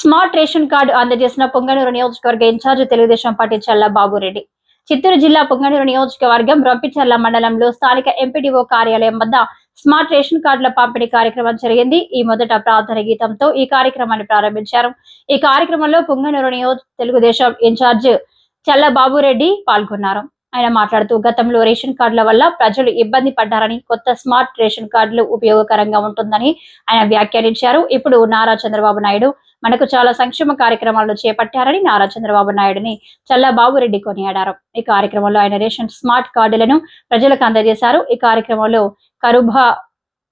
Smart ration card అందజేసిన పొంగనూరు నియోజకవర్గ incharge Telugu Desam party చల్లా బాబురెడ్డి. చిత్తూరు జిల్లా పొంగనూరు నియోజకవర్గం రొంపిచర్ల మండలంలో స్థానిక ఎంపీడీఓ కార్యాలయం వద్ద స్మార్ట్ రేషన్ కార్డుల పంపిణీ కార్యక్రమం జరిగింది. ఈ మొదట ప్రార్థన గీతంతో ఈ కార్యక్రమాన్ని ప్రారంభించారు. ఈ కార్యక్రమంలో పొంగనూరు తెలుగుదేశం ఇన్ఛార్జ్ చల్లా బాబురెడ్డి పాల్గొన్నారు. ఆయన మాట్లాడుతూ గతంలో రేషన్ కార్డుల వల్ల ప్రజలు ఇబ్బంది పడ్డారని, కొత్త స్మార్ట్ రేషన్ కార్డులు ఉపయోగకరంగా ఉంటుందని ఆయన వ్యాఖ్యానించారు. ఇప్పుడు నారా చంద్రబాబు నాయుడు మనకు చాలా సంక్షేమ కార్యక్రమాలను చేపట్టారని నారా చంద్రబాబు నాయుడుని చల్లా బాబురెడ్డి కొనియాడారు. ఈ కార్యక్రమంలో ఆయన రేషన్ స్మార్ట్ కార్డులను ప్రజలకు అందజేశారు. ఈ కార్యక్రమంలో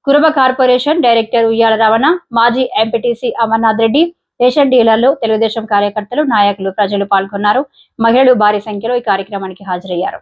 కురుబ కార్పొరేషన్ డైరెక్టర్ ఉయ్యాల రమణ, మాజీ ఎంపీటీసీ అమర్నాథ్ రెడ్డి, రేషన్ డీలర్లు, తెలుగుదేశం కార్యకర్తలు, నాయకులు, ప్రజలు పాల్గొన్నారు. మహిళలు భారీ సంఖ్యలో ఈ కార్యక్రమానికి హాజరయ్యారు.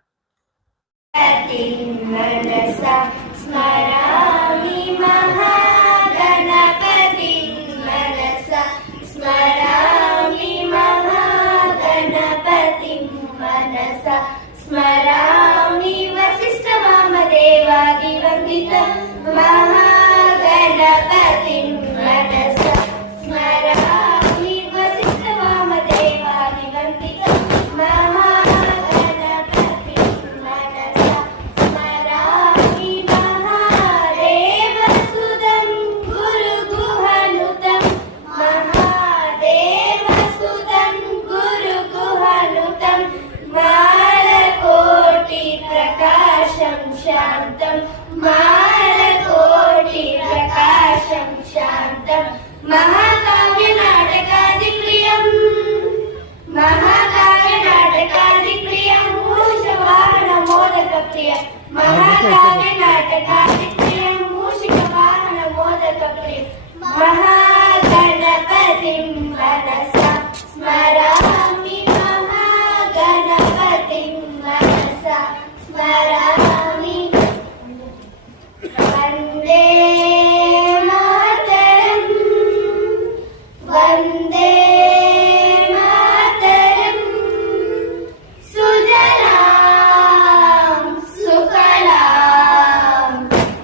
महाकाव्य नाटकादि प्रियं मूषवाहन मोदक प्रिय महाकाव्य नाटकादि प्रियं मूषिकवाहन मोदक प्रिय महागणपतिं मनसा स्मरामि महागणपतिं मनसा स्मरामि वन्दे वन्दे मातरं सुजलां सुफलां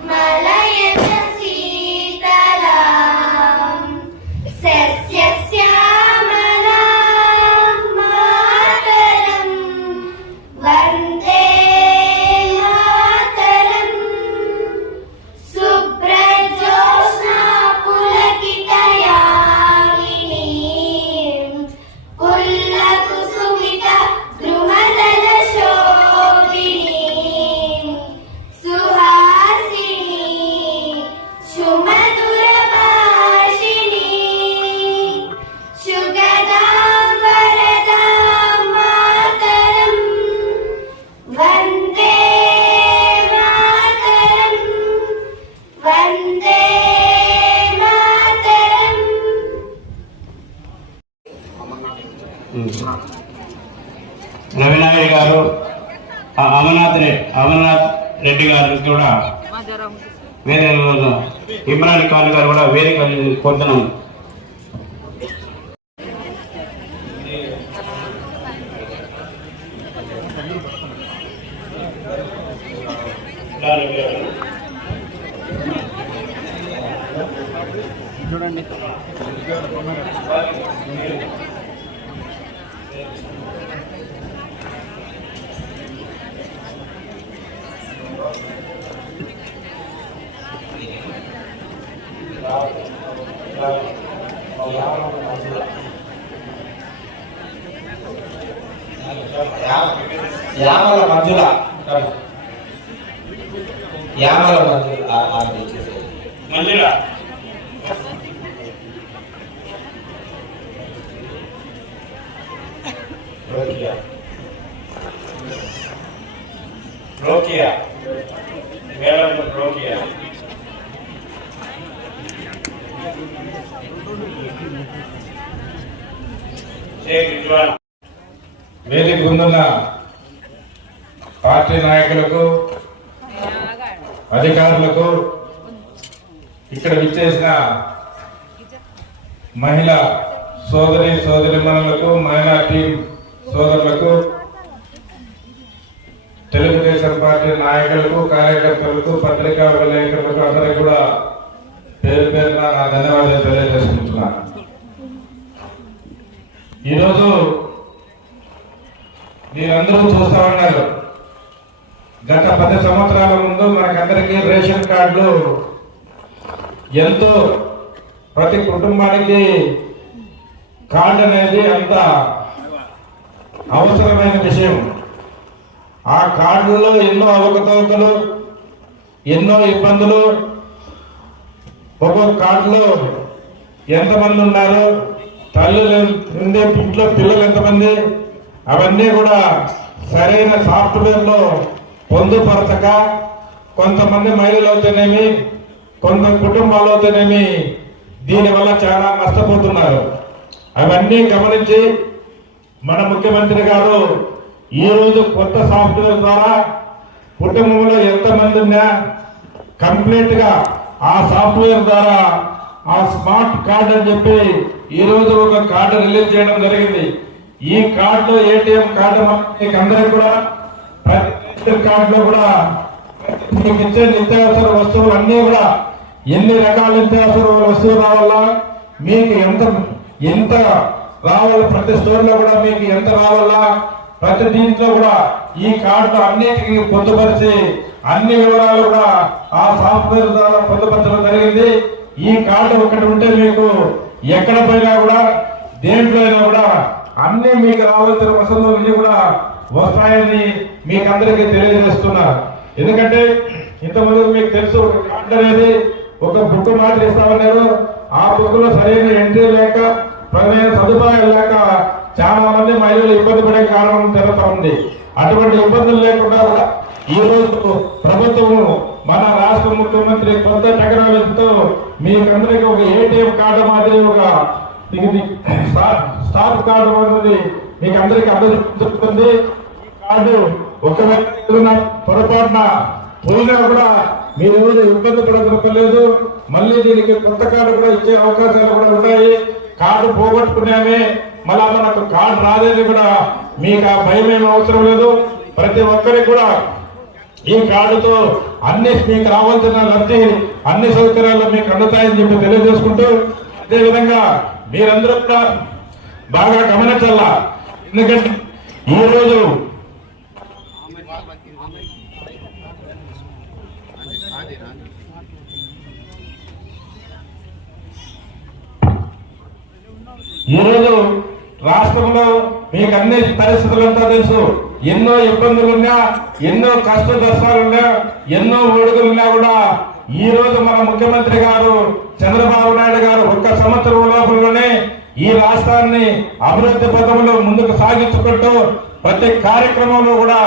मलयज शीतलां सस्यश्यामलां मातरं वन्दे मातरं शुभ्रज्योत्स्ना पुलकितया రవినాయక్ గారు, అమర్నాథ్ రెడ్డి గారు కూడా ఇమ్రాన్ ఖాన్ గారు కూడా వేదిక కోరుతున్నాం. చూడండి యామల మంజుల రోకియా వేదిక ముందున్న పార్టీ నాయకులకు, అధికారులకు, ఇక్కడ విచ్చేసిన మహిళా సోదరిమణులకు, మహిళా టీం సోదరులకు, తెలుగుదేశం పార్టీ నాయకులకు, కార్యకర్తలకు, పత్రికా విలేకరులకు అందరికీ కూడా పేరు పేరున నా ధన్యవాదాలు తెలియజేసుకుంటున్నాను. మీరందరూ చూస్తా ఉన్నారు. గత 10 సంవత్సరాల ముందు మనకందరికీ రేషన్ కార్డులు ఎంతో ప్రతి కుటుంబానికి కార్డు అనేది అంత అవసరమైన విషయం. ఆ కార్డులో ఎన్నో అవకతవకలు, ఎన్నో ఇబ్బందులు, ఒక్కొక్క కార్డులో ఎంతమంది ఉన్నారు, తల్లులు ఇంట్లో పిల్లలు ఎంతమంది, అవన్నీ కూడా సరైన సాఫ్ట్వేర్లో పొందుపరచక కొంతమంది మహిళలు అవుతేనేమి, కొంత కుటుంబాలు అవుతేనేమి దీనివల్ల చాలా నష్టపోతున్నారు. అవన్నీ గమనించి మన ముఖ్యమంత్రి గారు ఈరోజు కొత్త సాఫ్ట్వేర్ ద్వారా కుటుంబంలో ఎంతమంది ఉన్నా కంప్లీట్ గా ఆ సాఫ్ట్వేర్ ద్వారా ఆ స్మార్ట్ కార్డ్ అని చెప్పి ఈరోజు ఒక కార్డు రిలీజ్ చేయడం జరిగింది. ఈ కార్డులో ఏటీఎం కార్డు మీకు అందరికీ కూడా ప్రతి కార్డులో కూడా మీకు ఇచ్చే నిత్యావసర వస్తువులు అన్నీ కూడా ఎన్ని రకాల నిత్యావసర వస్తువులు రావాలా, మీకు ఎంత రావాలి, ప్రతి స్టోర్ లో కూడా మీకు ఎంత రావాలా, ప్రతి దీంట్లో కూడా ఈ కార్డు అన్నిటికీ పొందుపరిచి అన్ని వివరాలు కూడా ఆ సాఫ్ట్వేర్ ద్వారా పొందుపరచడం జరిగింది. ఈ కార్డు ఒకటి ఉంటే మీకు ఎక్కడ పోయినా కూడా దేంట్లో అయినా కూడా అన్ని మీకు రావాల్సిన వసతులు కూడా వస్తాయని మీకు అందరికీ తెలియజేస్తున్నారు. ఎందుకంటే ఇంతమంది మీకు తెలుసు, కార్డు అనేది ఒక బుక్ మాత్రం ఇస్తామన్నారు. ఆ బుక్ లో సరైన ఎంట్రీ లేక, సరైన సదుపాయాలు లేక చాలా మంది మహిళలు ఇబ్బంది పడే కారణం జరుగుతూ ఉంది. అటువంటి ఇబ్బందులు లేకుండా కూడా ఈ రోజు ప్రభుత్వం మన రాష్ట్ర ముఖ్యమంత్రి కొత్త టెక్నాలజీతో మీకందరికీ ఒక ఏటీఎం కార్డు మాదిరి ఒక స్టాప్ కార్డు అనేది మీకు అందరికీ అందజేస్తుంది. ఈ కార్డు ఒకవేళ పొరపాటున పోయినా కూడా మీరు ఇబ్బంది పడలేదు. మళ్ళీ దీనికి కొత్త కార్డు కూడా ఇచ్చే అవకాశాలు కూడా ఉన్నాయి. కార్డు పోగొట్టుకున్నామే మళ్ళా మనకు కార్డు రాదేది కూడా మీకు ఆ భయం ఏమి అవసరం లేదు. ప్రతి ఒక్కరికి కూడా ఈ కార్డుతో అన్ని మీకు రావాల్సిన లబ్ధి, అన్ని సౌకర్యాలు మీకు అందుతాయని చెప్పి తెలియజేసుకుంటూ, అదేవిధంగా మీరందరూ కూడా బాగా గమనించాలా. ఎందుకంటే ఈరోజు రాష్ట్రంలో మీకు అన్ని పరిస్థితులంతా తెలుసు. ఎన్నో ఇబ్బందులున్నా, ఎన్నో కష్ట నష్టాలున్నా, ఎన్నో ఒడుగులున్నా కూడా ఈ రోజు మన ముఖ్యమంత్రి గారు చంద్రబాబు నాయుడు గారు 1 సంవత్సరం లోపలనే ఈ రాష్ట్రాన్ని అభివృద్ధి పథంలో ముందుకు సాగించుకుంటూ ప్రతి కార్యక్రమంలో కూడా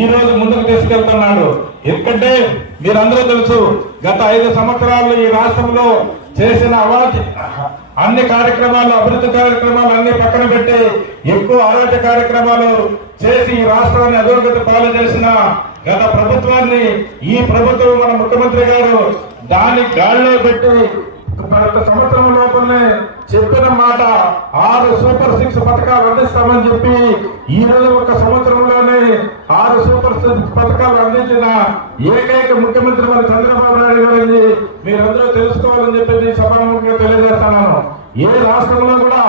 ఈ రోజు ముందుకు తీసుకెళ్తున్నాడు. ఎందుకంటే మీరందరూ తెలుసు, గత 5 సంవత్సరాలు ఈ రాష్ట్రంలో చేసిన అన్ని కార్యక్రమాలు, అభివృద్ధి కార్యక్రమాలు అన్ని పక్కన పెట్టి ఎక్కువ ఆరోగ్య కార్యక్రమాలు చేసి ఈ రాష్ట్రాన్ని అధోగతి పాలు చేసిన గత ప్రభుత్వాన్ని ఈ ప్రభుత్వం మన ముఖ్యమంత్రి గారు దాన్ని గాడిలో పెట్టి సంవత్సరం లోపలనే చెప్పిన మాట 6 సూపర్ 6 పథకాలు అందిస్తామని చెప్పి ఈ రోజు 1 సంవత్సరంలోనే 6 సూపర్ 6 పథకాలు అందించిన ఏకైక ముఖ్యమంత్రి మన చంద్రబాబు నాయుడు గారిని మీరందరూ తెలుసుకోవాలని చెప్పి సభాముఖంగా తెలియజేస్తున్నాను. ఏ రాష్ట్రంలో కూడా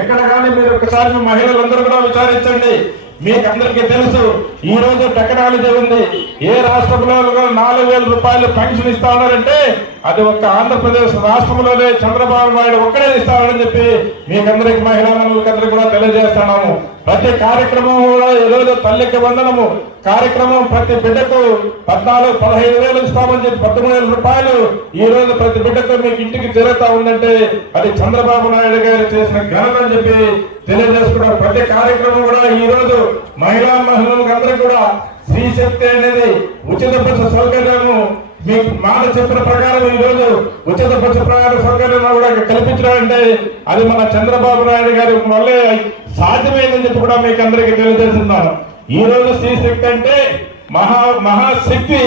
ఎక్కడ కానీ మీరు ఒకసారి మహిళలందరూ కూడా విచారించండి. మీకు అందరికీ తెలుసు, ఈ రోజు టెక్నాలజీ ఉంది. ఏ రాష్ట్రంలో 4,000 రూపాయలు పెన్షన్ ఇస్తా ఉన్నారంటే అది ఒక్క ఆంధ్రప్రదేశ్ రాష్ట్రంలోనే చంద్రబాబు నాయుడు ఒక్కడే ఇస్తారని చెప్పి మీకందరికి మహిళలందరికీ కూడా తెలియజేస్తున్నాము. ప్రతి కార్యక్రమం కూడా ఈ రోజు తల్లికి వందనము కార్యక్రమం ప్రతి బిడ్డకు 15,000 ఇస్తామని చెప్పి 13,000 రూపాయలు ఈ రోజు ప్రతి బిడ్డకు మీకు ఇంటికి చేరుతా ఉందంటే అది చంద్రబాబు నాయుడు గారు చేసిన ఘనత అని చెప్పి తెలియజేసుకున్నారు. ప్రతి కార్యక్రమం కూడా ఈ రోజు మహిళలకు అందరికీ కూడా స్త్రీ శక్తి అనేది ఉచిత బస్సు సౌకర్యము మీకు మాట చెప్పిన ప్రకారం ఈ రోజు ఉచిత బస్సు ప్రకారం సౌకర్యం కూడా కల్పించాలంటే అది మన చంద్రబాబు నాయుడు గారి వల్లే సాధ్యమైందని చెప్పి కూడా మీకు అందరికీ తెలియజేస్తున్నాను. ఈ రోజు స్త్రీ శక్తి అంటే మహాశక్తి.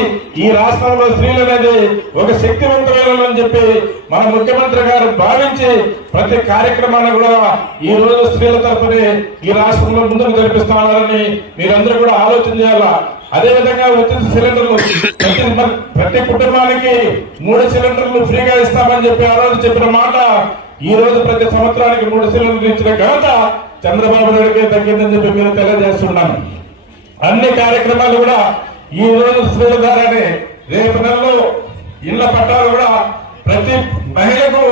ఈ రాష్ట్రంలో స్త్రీలు అనేది ఒక శక్తివంతులని చెప్పి మన ముఖ్యమంత్రి గారు భావించి ప్రతి కార్యక్రమాన్ని కూడా ఈ రోజు స్త్రీల తరపునే ఈ రాష్ట్రంలో ముందుకు జరిపిస్తున్నారని మీరందరూ కూడా ఆలోచన చేయాలా. అదేవిధంగా ఉచిత సిలిండర్లు ప్రతి కుటుంబానికి 3 సిలిండర్లు ఫ్రీగా ఇస్తామని చెప్పి ఆ రోజు చెప్పిన మాట ఈ రోజు ప్రతి సంవత్సరానికి 3 సిలిండర్లు ఇచ్చిన ఘనత చంద్రబాబు నాయుడుకే తగ్గిందని చెప్పి మీరు తెలియజేస్తున్నాను. అన్ని కార్యక్రమాలు కూడా ఈ రోజు స్త్రీల ద్వారానే రేపు నెలలో ఇళ్ల పట్టాలు కూడా ప్రతి మహిళకు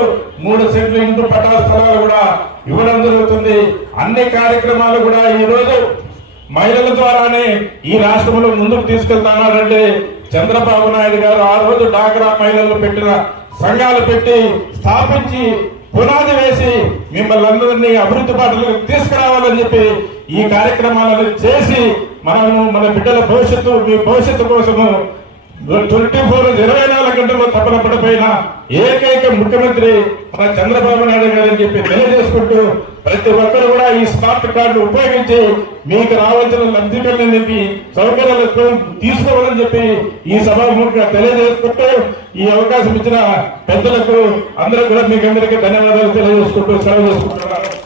3 సెంట్లు ఇంటి పట్టాల స్థలాలు కూడా ఇవ్వడం జరుగుతుంది. అన్ని కార్యక్రమాలు కూడా ఈ రోజు మహిళల ద్వారానే ఈ రాష్ట్రంలో ముందుకు తీసుకెళ్తున్నారంటే చంద్రబాబు నాయుడు గారు ఆ రోజు డాక్రా మహిళలు పెట్టిన సంఘాలు పెట్టి స్థాపించి పునాది వేసి మిమ్మల్ని అందరినీ అభివృద్ధి బాటలకు తీసుకురావాలని చెప్పి ఈ కార్యక్రమాలను చేసి మనము మన బిడ్డల భవిష్యత్తు మీ భవిష్యత్తు కోసము 24 గంటల్లో తప్పన పడిపోయిన ఏకైక ముఖ్యమంత్రి మన చంద్రబాబు నాయుడు గారు అని చెప్పి తెలియజేసుకుంటూ ప్రతి ఒక్కరు కూడా ఈ స్మార్ట్ కార్డు ఉపయోగించి మీకు రావాల్సిన లబ్ధికరణ సౌకర్యాలు తీసుకోవాలని చెప్పి ఈ సభాముఖంగా తెలియజేసుకుంటూ ఈ అవకాశం ఇచ్చిన పెద్దలకు అందరూ కూడా మీకు అందరికీ ధన్యవాదాలు తెలియజేసుకుంటూ సెలవు చేసుకుంటున్నారు.